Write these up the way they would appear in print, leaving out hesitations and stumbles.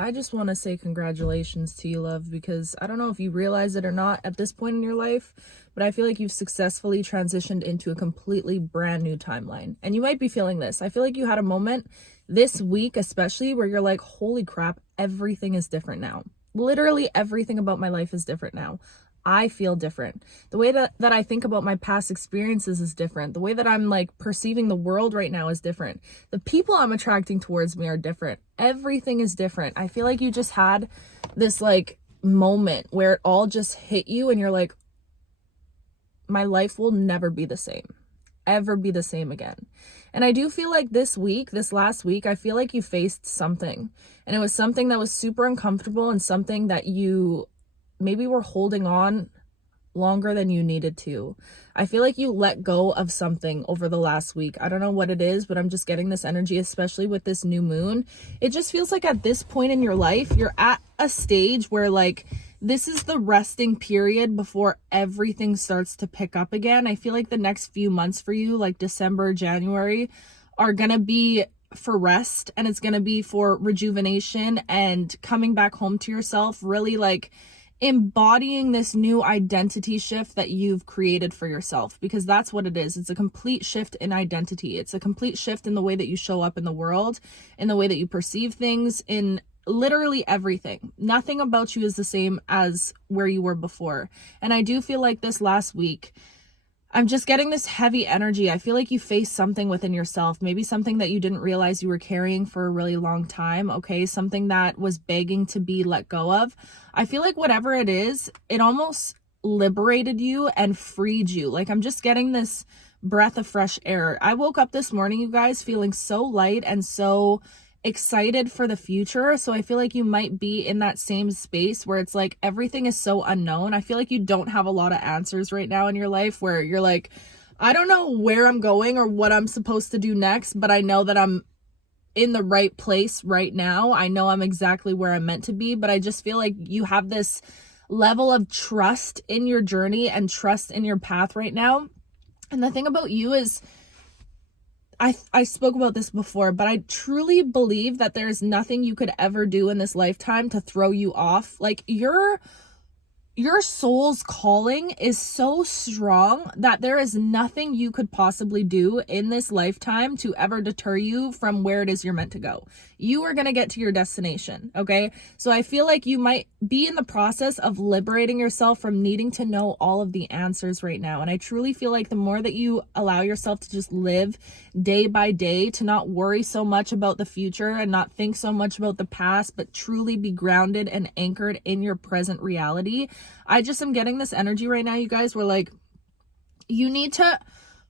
I just want to say congratulations to you, love, because I don't know if you realize it or not at this point in your life, but I feel like you've successfully transitioned into a completely brand new timeline. And you might be feeling this. I feel like you had a moment this week, especially, where you're like, holy crap, everything is different now. Literally everything about my life is different now. I feel different. The way that I think about my past experiences is different. The way that I'm like perceiving the world right now is different. The people I'm attracting towards me are different. Everything is different. I feel like you just had this like moment where it all just hit you and you're like, my life will never be the same, ever be the same again. And I do feel like this last week, I feel like you faced something, and it was something that was super uncomfortable and something that you maybe were holding on longer than you needed to. I feel like you let go of something over the last week. I don't know what it is, but I'm just getting this energy, especially with this new moon. It just feels like at this point in your life, you're at a stage where like this is the resting period before everything starts to pick up again. I feel like the next few months for you, like December, January, are gonna be for rest, and it's gonna be for rejuvenation and coming back home to yourself, really like embodying this new identity shift that you've created for yourself, because that's what it is. It's a complete shift in identity. It's a complete shift in the way that you show up in the world, in the way that you perceive things, in literally everything. Nothing about you is the same as where you were before. And I do feel like this last week, I'm just getting this heavy energy. I feel like you faced something within yourself, maybe something that you didn't realize you were carrying for a really long time, okay? Something that was begging to be let go of. I feel like whatever it is, it almost liberated you and freed you. Like I'm just getting this breath of fresh air. I woke up this morning, you guys, feeling so light and so excited for the future. So I feel like you might be in that same space where it's like everything is so unknown. I feel like you don't have a lot of answers right now in your life, where you're like, I don't know where I'm going or what I'm supposed to do next, but I know that I'm in the right place right now. I know I'm exactly where I'm meant to be, but I just feel like you have this level of trust in your journey and trust in your path right now. And the thing about you is, I spoke about this before, but I truly believe that there's nothing you could ever do in this lifetime to throw you off. Like your soul's calling is so strong that there is nothing you could possibly do in this lifetime to ever deter you from where it is you're meant to go. You are going to get to your destination, okay? So I feel like you might be in the process of liberating yourself from needing to know all of the answers right now. And I truly feel like the more that you allow yourself to just live day by day, to not worry so much about the future and not think so much about the past, but truly be grounded and anchored in your present reality. I just am getting this energy right now, you guys, where like you need to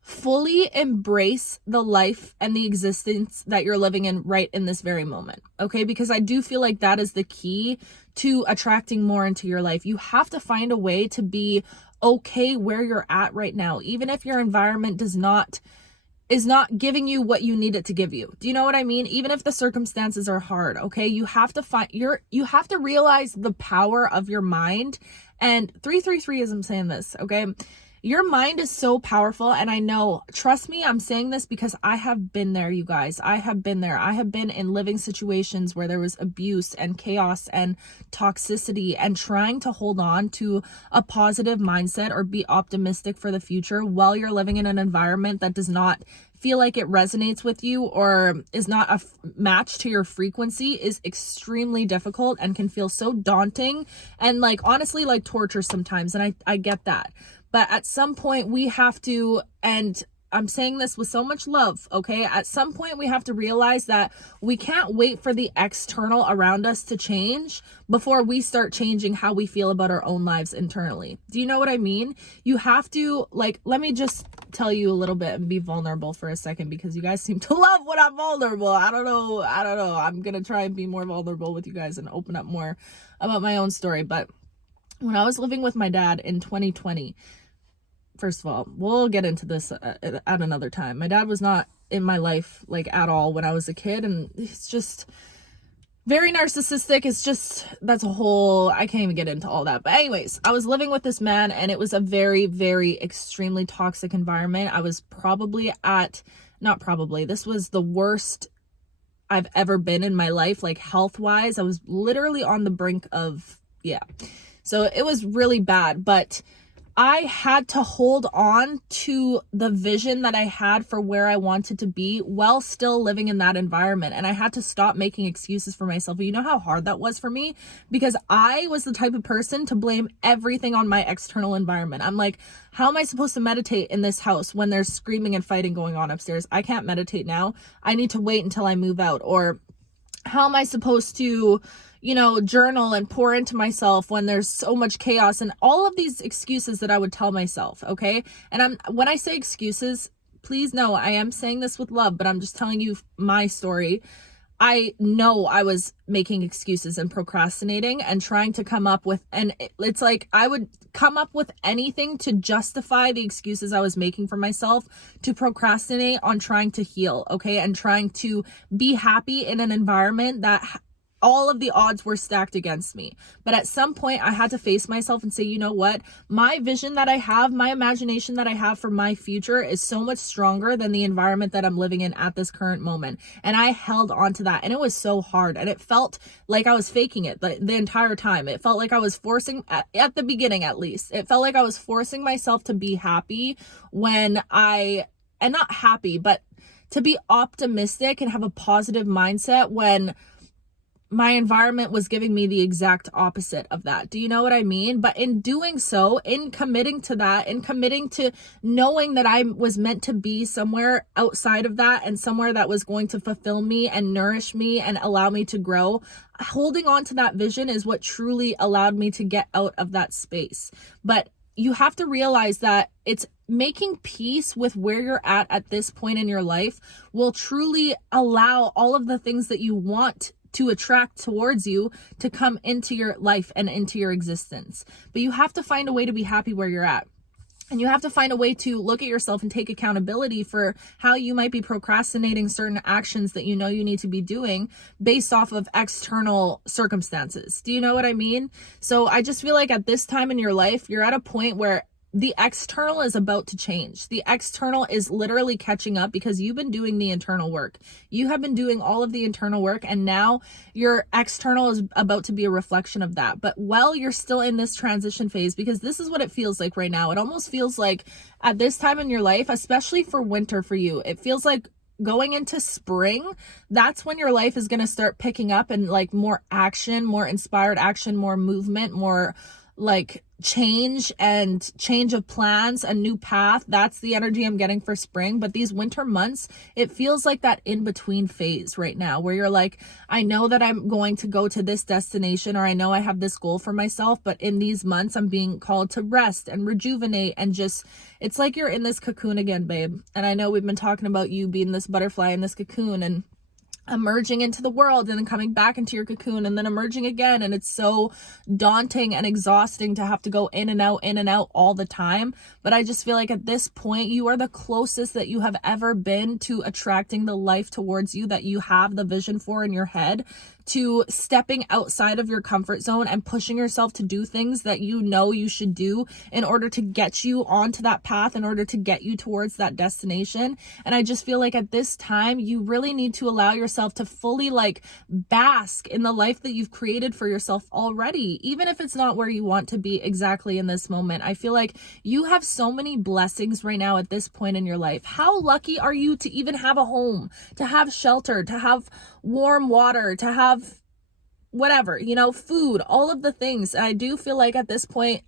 fully embrace the life and the existence that you're living in right in this very moment, okay? Because I do feel like that is the key to attracting more into your life. You have to find a way to be okay where you're at right now, even if your environment is not giving you what you need it to give you. Do you know what I mean? Even if the circumstances are hard, okay? You have to realize the power of your mind. And 333 as I'm saying this, okay? Your mind is so powerful, and I know, trust me, I'm saying this because I have been there, you guys. I have been there. I have been in living situations where there was abuse and chaos and toxicity, and trying to hold on to a positive mindset or be optimistic for the future while you're living in an environment that does not feel like it resonates with you or is not a match to your frequency is extremely difficult and can feel so daunting and like honestly like torture sometimes. And I get that. But at some point we have to, and I'm saying this with so much love, okay? At some point we have to realize that we can't wait for the external around us to change before we start changing how we feel about our own lives internally. Do you know what I mean? You have to, like, let me just tell you a little bit and be vulnerable for a second, because you guys seem to love when I'm vulnerable. I don't know. I'm going to try and be more vulnerable with you guys and open up more about my own story. But when I was living with my dad in 2020, first of all, we'll get into this at another time. My dad was not in my life like at all when I was a kid, and it's just very narcissistic. It's just, that's a whole, I can't even get into all that. But anyways, I was living with this man, and it was a very, very extremely toxic environment. I was probably this was the worst I've ever been in my life, like health wise. I was literally on the brink of, yeah. So it was really bad, but I had to hold on to the vision that I had for where I wanted to be while still living in that environment. And I had to stop making excuses for myself. You know how hard that was for me? Because I was the type of person to blame everything on my external environment. I'm like, how am I supposed to meditate in this house when there's screaming and fighting going on upstairs? I can't meditate now. I need to wait until I move out. Or how am I supposed to, journal and pour into myself when there's so much chaos, and all of these excuses that I would tell myself. Okay. And when I say excuses, please know I am saying this with love, but I'm just telling you my story. I know I was making excuses and procrastinating and trying to come up with, and it's like I would come up with anything to justify the excuses I was making for myself to procrastinate on trying to heal, okay? And trying to be happy in an environment that all of the odds were stacked against me. But at some point I had to face myself and say, you know what? My vision that I have, my imagination that I have for my future is so much stronger than the environment that I'm living in at this current moment. And I held on to that. And it was so hard. And it felt like I was faking it the entire time. It felt like I was forcing, at the beginning at least, it felt like I was forcing myself to be happy and not happy, but to be optimistic and have a positive mindset when my environment was giving me the exact opposite of that. Do you know what I mean? But in doing so, in committing to that, in committing to knowing that I was meant to be somewhere outside of that and somewhere that was going to fulfill me and nourish me and allow me to grow, holding on to that vision is what truly allowed me to get out of that space. But you have to realize that it's making peace with where you're at this point in your life will truly allow all of the things that you want to attract towards you to come into your life and into your existence. But you have to find a way to be happy where you're at. And you have to find a way to look at yourself and take accountability for how you might be procrastinating certain actions that you know you need to be doing based off of external circumstances. Do you know what I mean? So I just feel like at this time in your life, you're at a point where the external is about to change. The external is literally catching up because you've been doing the internal work. You have been doing all of the internal work, and now your external is about to be a reflection of that. But while you're still in this transition phase, because this is what it feels like right now, it almost feels like at this time in your life, especially for winter for you, it feels like going into spring, that's when your life is going to start picking up and like more action, more inspired action, more movement, more like change of plans, a new path. That's the energy I'm getting for spring. But these winter months, it feels like that in between phase right now where you're like, I know that I'm going to go to this destination, or I know I have this goal for myself, but in these months I'm being called to rest and rejuvenate and just, it's like you're in this cocoon again, babe. And I know we've been talking about you being this butterfly in this cocoon and emerging into the world and then coming back into your cocoon and then emerging again. And it's so daunting and exhausting to have to go in and out all the time. But I just feel like at this point, you are the closest that you have ever been to attracting the life towards you that you have the vision for in your head, to stepping outside of your comfort zone and pushing yourself to do things that you know you should do in order to get you onto that path, in order to get you towards that destination. And I just feel like at this time, you really need to allow yourself to fully like bask in the life that you've created for yourself already, even if it's not where you want to be exactly in this moment. I feel like you have so many blessings right now at this point in your life. How lucky are you to even have a home, to have shelter, to have warm water, to have whatever, food, all of the things. And I do feel like at this point,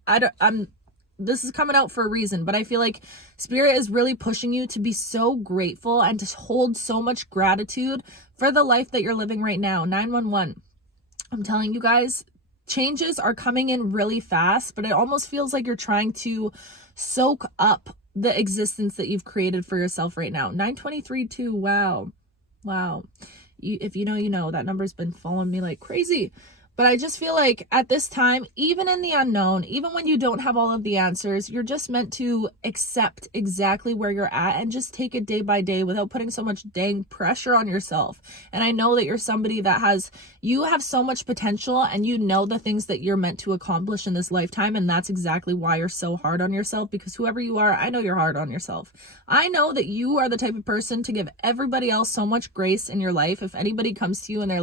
this is coming out for a reason, but I feel like Spirit is really pushing you to be so grateful and to hold so much gratitude for the life that you're living right now. 911. I'm telling you guys, changes are coming in really fast, but it almost feels like you're trying to soak up the existence that you've created for yourself right now. 923 too. Wow. If you know, that number's been following me like crazy. But I just feel like at this time, even in the unknown, even when you don't have all of the answers, you're just meant to accept exactly where you're at and just take it day by day without putting so much dang pressure on yourself. And I know that you're somebody that you have so much potential, and you know the things that you're meant to accomplish in this lifetime. And that's exactly why you're so hard on yourself, because whoever you are, I know you're hard on yourself. I know that you are the type of person to give everybody else so much grace in your life. If anybody comes to you and they're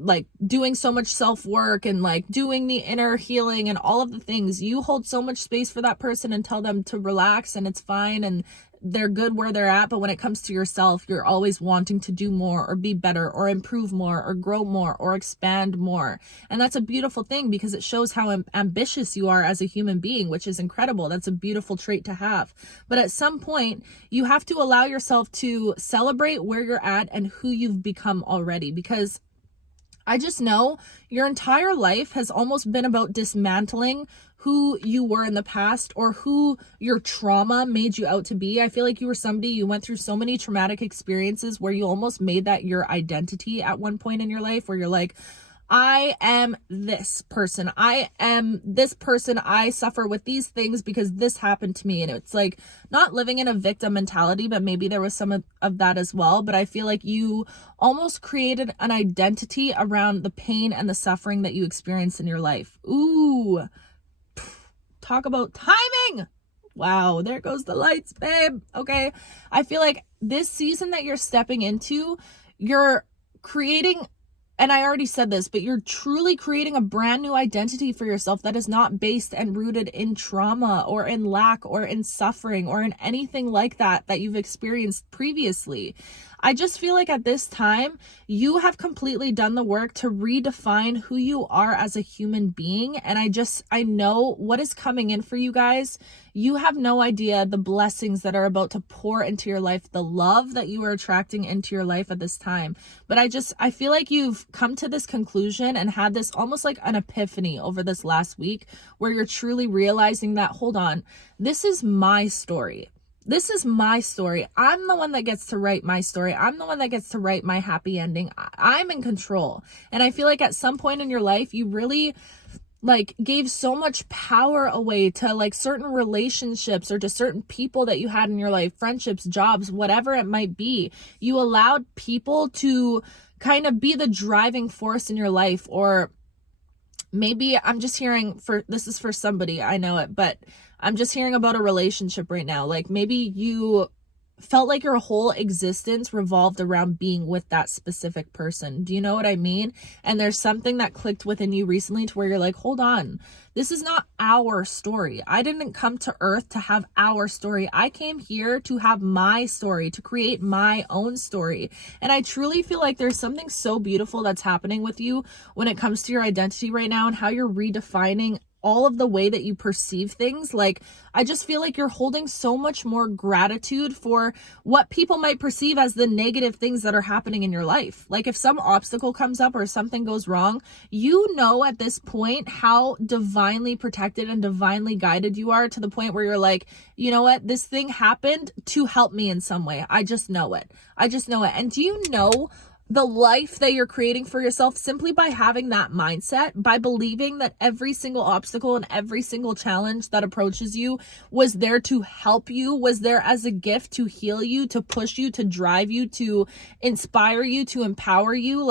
like doing so much self-work and like doing the inner healing and all of the things, you hold so much space for that person and tell them to relax and it's fine and they're good where they're at. But when it comes to yourself, you're always wanting to do more or be better or improve more or grow more or expand more. And that's a beautiful thing, because it shows how ambitious you are as a human being, which is incredible. That's a beautiful trait to have. But at some point, you have to allow yourself to celebrate where you're at and who you've become already, because I just know your entire life has almost been about dismantling who you were in the past or who your trauma made you out to be. I feel like you went through so many traumatic experiences where you almost made that your identity at one point in your life, where you're like, I am this person. I am this person. I suffer with these things because this happened to me. And it's like not living in a victim mentality, but maybe there was some of that as well. But I feel like you almost created an identity around the pain and the suffering that you experienced in your life. Ooh, talk about timing. Wow, there goes the lights, babe. Okay. I feel like this season that you're stepping into, you're creating, and I already said this, but you're truly creating a brand new identity for yourself that is not based and rooted in trauma or in lack or in suffering or in anything like that you've experienced previously. I just feel like at this time, you have completely done the work to redefine who you are as a human being. And I know what is coming in for you guys. You have no idea the blessings that are about to pour into your life, the love that you are attracting into your life at this time. But I feel like you've come to this conclusion and had this almost like an epiphany over this last week, where you're truly realizing that, hold on, this is my story. This is my story. I'm the one that gets to write my story. I'm the one that gets to write my happy ending. I'm in control. And I feel like at some point in your life, you really gave so much power away to certain relationships or to certain people that you had in your life, friendships, jobs, whatever it might be. You allowed people to kind of be the driving force in your life. Or maybe I'm just hearing this is for somebody, I know it, but I'm just hearing about a relationship right now. Like maybe you felt like your whole existence revolved around being with that specific person. Do you know what I mean? And there's something that clicked within you recently to where you're like, hold on, this is not our story. I didn't come to earth to have our story. I came here to have my story, to create my own story. And I truly feel like there's something so beautiful that's happening with you when it comes to your identity right now and how you're redefining all of the way that you perceive things. I just feel like you're holding so much more gratitude for what people might perceive as the negative things that are happening in your life. Like if some obstacle comes up or something goes wrong, you know at this point how divinely protected and divinely guided you are, to the point where you're like, you know what, this thing happened to help me in some way. I just know it. And do you know the life that you're creating for yourself simply by having that mindset, by believing that every single obstacle and every single challenge that approaches you was there to help you, was there as a gift to heal you, to push you, to drive you, to inspire you, to empower you?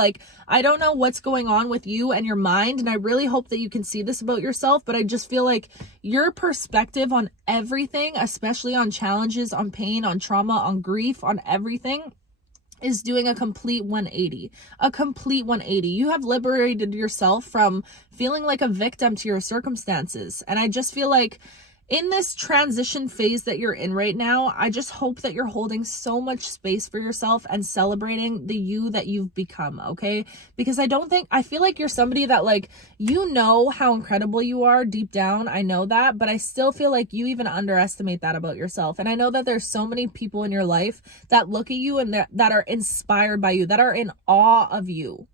I don't know what's going on with you and your mind, and I really hope that you can see this about yourself, but I just feel like your perspective on everything, especially on challenges, on pain, on trauma, on grief, on everything, is doing a complete 180. You have liberated yourself from feeling like a victim to your circumstances. And I just feel like in this transition phase that you're in right now, I just hope that you're holding so much space for yourself and celebrating the you that you've become, okay? Because I feel like you're somebody that you know how incredible you are deep down. I know that, but I still feel like you even underestimate that about yourself. And I know that there's so many people in your life that look at you and that are inspired by you, that are in awe of you.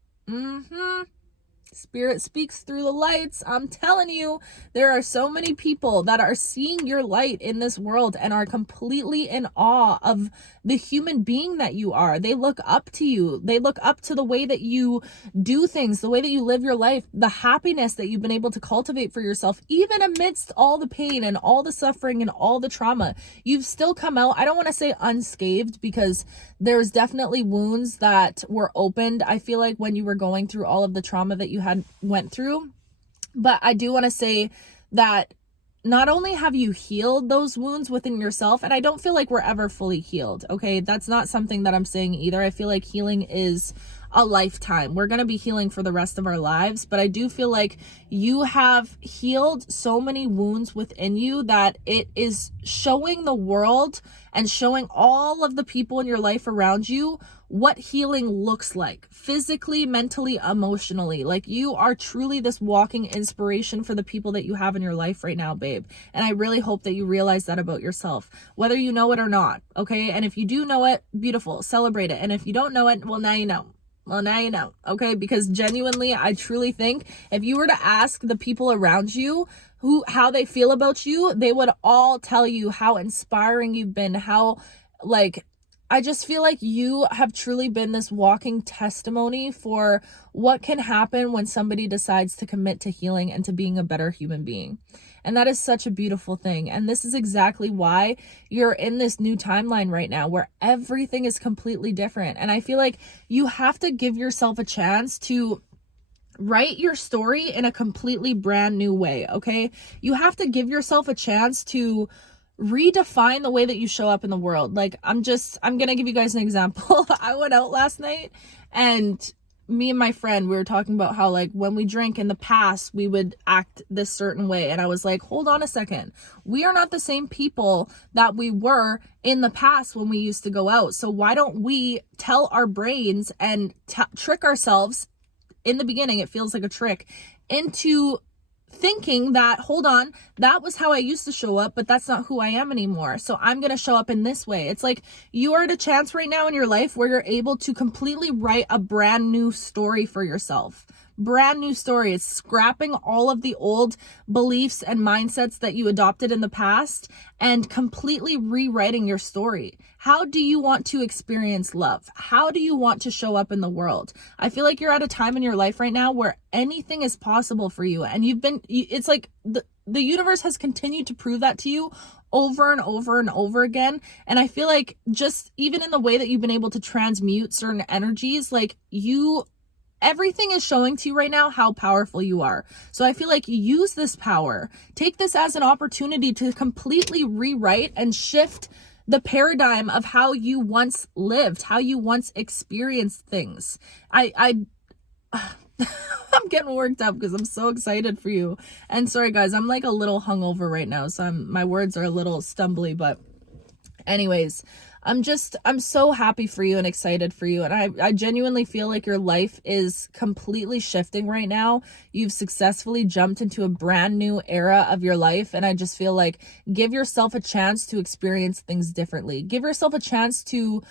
Spirit speaks through the lights. I'm telling you, there are so many people that are seeing your light in this world and are completely in awe of the human being that you are. They look up to you. They look up to the way that you do things, the way that you live your life, the happiness that you've been able to cultivate for yourself, even amidst all the pain and all the suffering and all the trauma. You've still come out, I don't want to say unscathed, because there's definitely wounds that were opened, I feel like, when you were going through all of the trauma that you had went through. But I do want to say that not only have you healed those wounds within yourself, and I don't feel like we're ever fully healed, okay? That's not something that I'm saying either. I feel like healing is a lifetime. We're going to be healing for the rest of our lives, but I do feel like you have healed so many wounds within you that it is showing the world and showing all of the people in your life around you what healing looks like, physically, mentally, emotionally. Like, you are truly this walking inspiration for the people that you have in your life right now, babe. And I really hope that you realize that about yourself, whether you know it or not, okay? And if you do know it, beautiful, celebrate it. And if you don't know it, well, now you know. Well, now you know, okay? Because genuinely, I truly think if you were to ask the people around you how they feel about you, they would all tell you how inspiring you've been, how, like, I just feel like you have truly been this walking testimony for what can happen when somebody decides to commit to healing and to being a better human being. And that is such a beautiful thing. And this is exactly why you're in this new timeline right now where everything is completely different. And I feel like you have to give yourself a chance to write your story in a completely brand new way, okay? You have to give yourself a chance to redefine the way that you show up in the world. Like, I'm gonna give you guys an example. I went out last night, and me and my friend, we were talking about how, like, when we drink in the past, we would act this certain way. And I was like, hold on a second. We are not the same people that we were in the past when we used to go out. So why don't we tell our brains and trick ourselves? In the beginning, it feels like a trick, into thinking that, hold on, that was how I used to show up, but that's not who I am anymore. So I'm going to show up in this way. It's like you are at a chance right now in your life where you're able to completely write a brand new story for yourself. Brand new story. It's scrapping all of the old beliefs and mindsets that you adopted in the past and completely rewriting your story. How do you want to experience love? How do you want to show up in the world? I feel like you're at a time in your life right now where anything is possible for you. And it's like the universe has continued to prove that to you over and over and over again. And I feel like just even in the way that you've been able to transmute certain energies, like everything is showing to you right now how powerful you are. So I feel like you use this power. Take this as an opportunity to completely rewrite and shift the paradigm of how you once lived, how you once experienced things. I'm getting worked up because I'm so excited for you. And sorry guys, I'm like a little hungover right now, so my words are a little stumbly, but anyways, I'm so happy for you and excited for you. And I genuinely feel like your life is completely shifting right now. You've successfully jumped into a brand new era of your life. And I just feel like give yourself a chance to experience things differently. Give yourself a chance to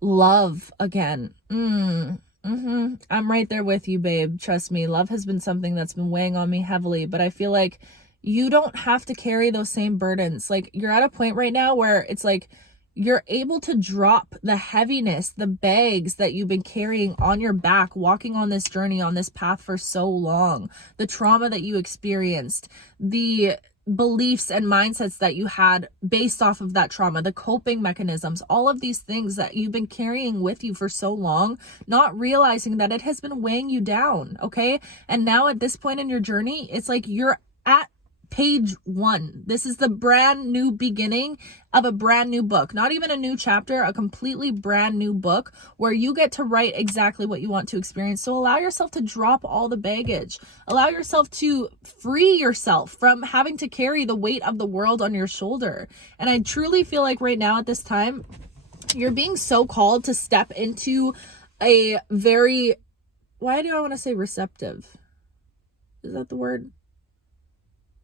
love again. I'm right there with you, babe. Trust me. Love has been something that's been weighing on me heavily, but I feel like you don't have to carry those same burdens. Like, you're at a point right now where it's like you're able to drop the heaviness, the bags that you've been carrying on your back, walking on this journey, on this path for so long, the trauma that you experienced, the beliefs and mindsets that you had based off of that trauma, the coping mechanisms, all of these things that you've been carrying with you for so long, not realizing that it has been weighing you down, okay? And now at this point in your journey, it's like you're at page 1. This is the brand new beginning of a brand new book, not even a new chapter, a completely brand new book where you get to write exactly what you want to experience. So allow yourself to drop all the baggage, allow yourself to free yourself from having to carry the weight of the world on your shoulder. And I truly feel like right now at this time, you're being so called to step into a very, why do I want to say receptive? Is that the word?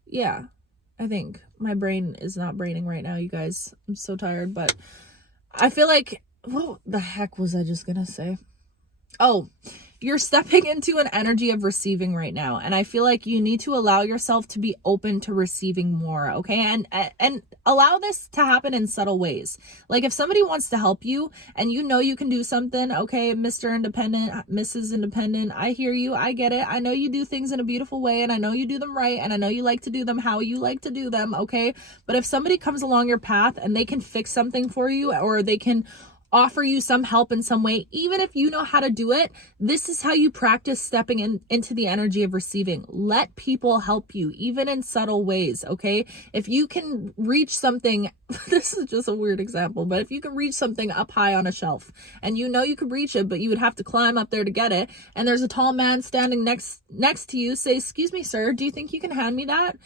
Yeah, I think my brain is not braining right now, you guys. I'm so tired, but I feel like, what the heck was I just gonna say? Oh, you're stepping into an energy of receiving right now, and I feel like you need to allow yourself to be open to receiving more, okay? And allow this to happen in subtle ways. Like if somebody wants to help you and you know you can do something, okay, Mr. Independent, Mrs. Independent, I hear you, I get it. I know you do things in a beautiful way, and I know you do them right, and I know you like to do them how you like to do them, okay? But if somebody comes along your path and they can fix something for you, or they can offer you some help in some way, even if you know how to do it, this is how you practice stepping into the energy of receiving. Let people help you, even in subtle ways, okay? If you can reach something, this is just a weird example, but if you can reach something up high on a shelf and you know you could reach it, but you would have to climb up there to get it, and there's a tall man standing next to you, say, excuse me, sir, do you think you can hand me that?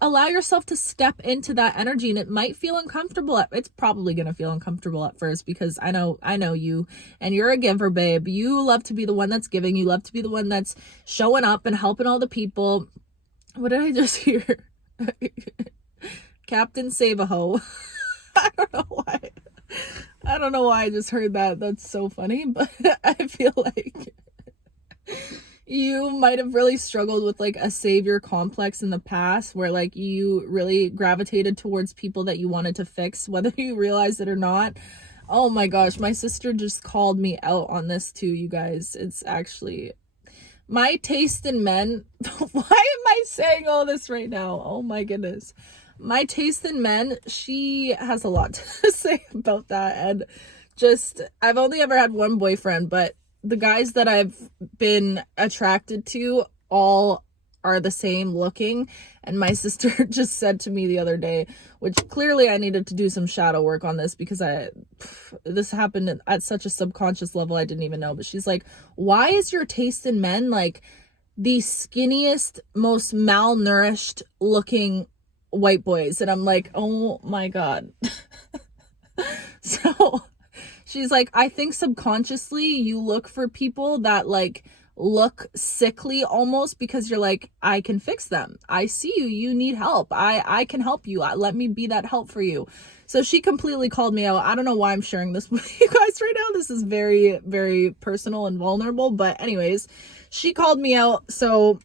Allow yourself to step into that energy, and it might feel uncomfortable. It's probably going to feel uncomfortable at first, because I know you, and you're a giver, babe. You love to be the one that's giving. You love to be the one that's showing up and helping all the people. What did I just hear? Captain Save-A-Ho. I don't know why I just heard that. That's so funny, but I feel like you might have really struggled with like a savior complex in the past, where like you really gravitated towards people that you wanted to fix, whether you realize it or not. Oh my gosh, my sister just called me out on this too, you guys. It's actually my taste in men. Why am I saying all this right now? Oh my goodness. My taste in men, she has a lot to say about that. And just, I've only ever had one boyfriend, but the guys that I've been attracted to all are the same looking. And my sister just said to me the other day, which clearly I needed to do some shadow work on this, because this happened at such a subconscious level I didn't even know. But she's like, why is your taste in men like the skinniest, most malnourished looking white boys? And I'm like, oh my God. So she's like, I think subconsciously you look for people that like look sickly almost, because you're like, I can fix them. I see you. You need help. I can help you. Let me be that help for you. So she completely called me out. I don't know why I'm sharing this with you guys right now. This is very, very personal and vulnerable. But anyways, she called me out. So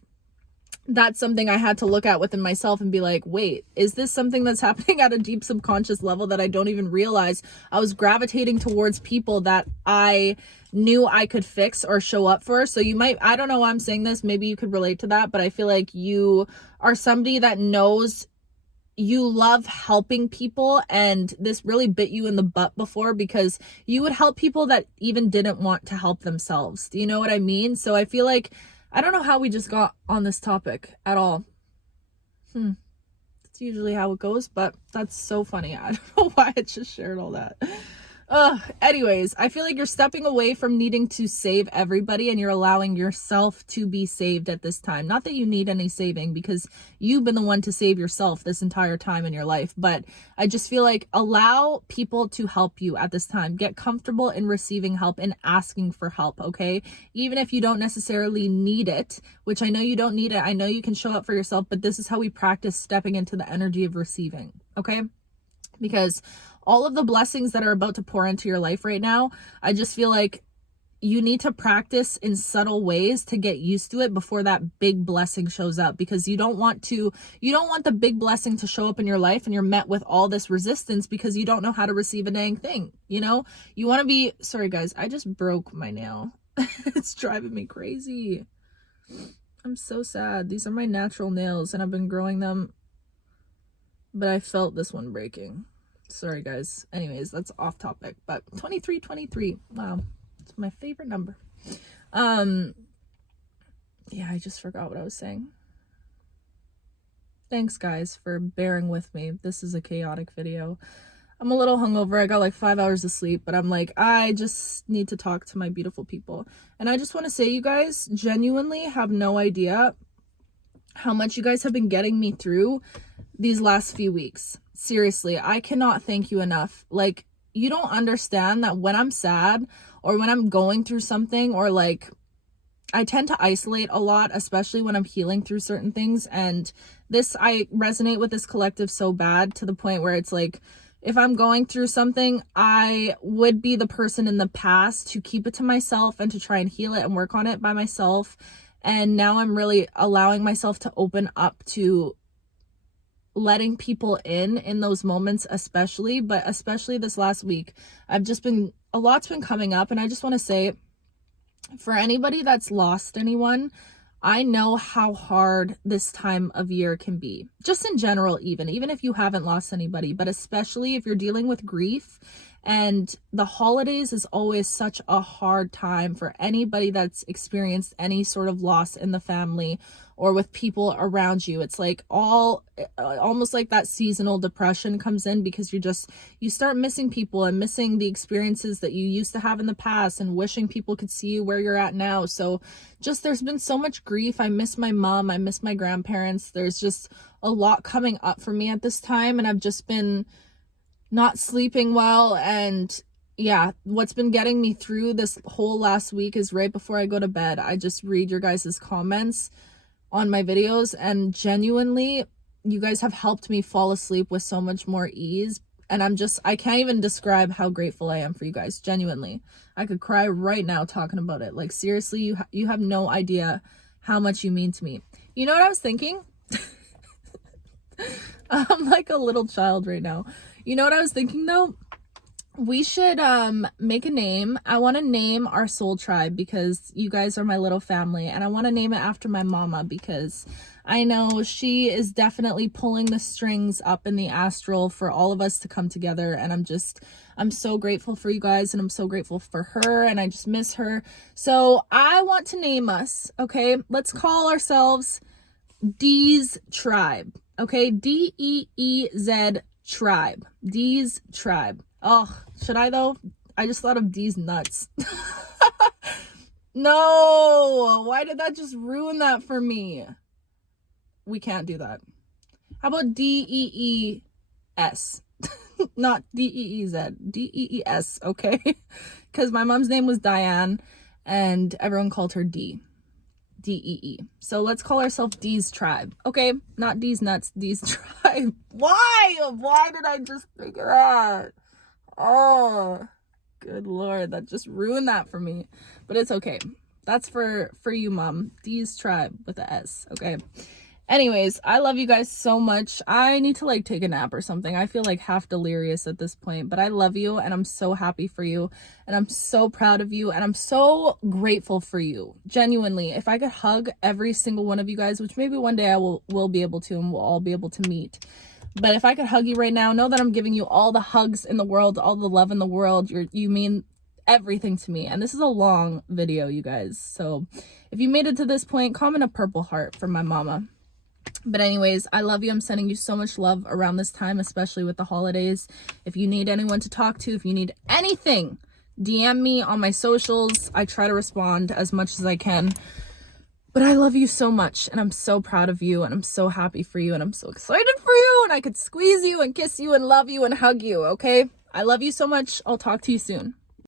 that's something I had to look at within myself and be like, wait, is this something that's happening at a deep subconscious level that I don't even realize? I was gravitating towards people that I knew I could fix or show up for. So you might, I don't know why I'm saying this, maybe you could relate to that, but I feel like you are somebody that knows you love helping people, and this really bit you in the butt before, because you would help people that even didn't want to help themselves. Do you know what I mean? So I feel like, I don't know how we just got on this topic at all. It's usually how it goes, but that's so funny. I don't know why I just shared all that. Anyways, I feel like you're stepping away from needing to save everybody, and you're allowing yourself to be saved at this time. Not that you need any saving, because you've been the one to save yourself this entire time in your life, but I just feel like allow people to help you at this time. Get comfortable in receiving help and asking for help, okay? Even if you don't necessarily need it, which I know you don't need it. I know you can show up for yourself, but this is how we practice stepping into the energy of receiving, okay? Because all of the blessings that are about to pour into your life right now, I just feel like you need to practice in subtle ways to get used to it before that big blessing shows up, because you don't want the big blessing to show up in your life and you're met with all this resistance because you don't know how to receive a dang thing. You know, you want to be, sorry guys, I just broke my nail. It's driving me crazy. I'm so sad. These are my natural nails and I've been growing them, but I felt this one breaking. Sorry guys. Anyways, that's off topic, but 23. Wow. It's my favorite number. Yeah, I just forgot what I was saying. Thanks guys for bearing with me. This is a chaotic video. I'm a little hungover. I got like 5 hours of sleep, but I'm like, I just need to talk to my beautiful people. And I just want to say, you guys genuinely have no idea how much you guys have been getting me through these last few weeks. Seriously, I cannot thank you enough. Like, you don't understand that when I'm sad or when I'm going through something, or like, I tend to isolate a lot, especially when I'm healing through certain things. And this, I resonate with this collective so bad, to the point where it's like, if I'm going through something, I would be the person in the past to keep it to myself and to try and heal it and work on it by myself. And now I'm really allowing myself to open up to letting people in those moments, especially, but especially this last week, a lot's been coming up. And I just want to say, for anybody that's lost anyone, I know how hard this time of year can be, just in general, even if you haven't lost anybody, but especially if you're dealing with grief. And the holidays is always such a hard time for anybody that's experienced any sort of loss in the family or with people around you. It's like almost like that seasonal depression comes in, because you start missing people and missing the experiences that you used to have in the past and wishing people could see you where you're at now. So there's been so much grief. I miss my mom. I miss my grandparents. There's just a lot coming up for me at this time. And I've just been not sleeping well. And yeah, what's been getting me through this whole last week is right before I go to bed, I just read your guys' comments on my videos, and genuinely, you guys have helped me fall asleep with so much more ease. And I can't even describe how grateful I am for you guys. Genuinely, I could cry right now talking about it. Like, seriously, you have no idea how much you mean to me. You know what I was thinking? I'm like a little child right now. You know what I was thinking though? We should make a name. I want to name our soul tribe because you guys are my little family, and I want to name it after my mama because I know she is definitely pulling the strings up in the astral for all of us to come together. And I'm so grateful for you guys, and I'm so grateful for her, and I just miss her. So I want to name us, okay? Let's call ourselves Dee's Tribe, okay? Deez Tribe. Dee's Tribe. Oh, should I though? I just thought of D's nuts. No, why did that just ruin that for me? We can't do that. How about Dees? Not Deez. Dees, okay? Because my mom's name was Diane and everyone called her D. Dee. So let's call ourselves D's Tribe. Okay, not D's nuts, D's Tribe. Why did I just think of that? Oh, good Lord, that just ruined that for me. But it's okay. That's for you, Mom. D's Tribe with a S, okay? Anyways, I love you guys so much. I need to like take a nap or something. I feel like half delirious at this point, but I love you and I'm so happy for you and I'm so proud of you and I'm so grateful for you. Genuinely, if I could hug every single one of you guys, which maybe one day I will be able to, and we'll all be able to meet. But if I could hug you right now, know that I'm giving you all the hugs in the world, all the love in the world. You mean everything to me. And this is a long video, you guys. So if you made it to this point, comment a purple heart for my mama. But anyways, I love you. I'm sending you so much love around this time, especially with the holidays. If you need anyone to talk to, if you need anything, DM me on my socials. I try to respond as much as I can. But I love you so much, and I'm so proud of you, and I'm so happy for you, and I'm so excited for you, and I could squeeze you and kiss you and love you and hug you, okay? I love you so much. I'll talk to you soon.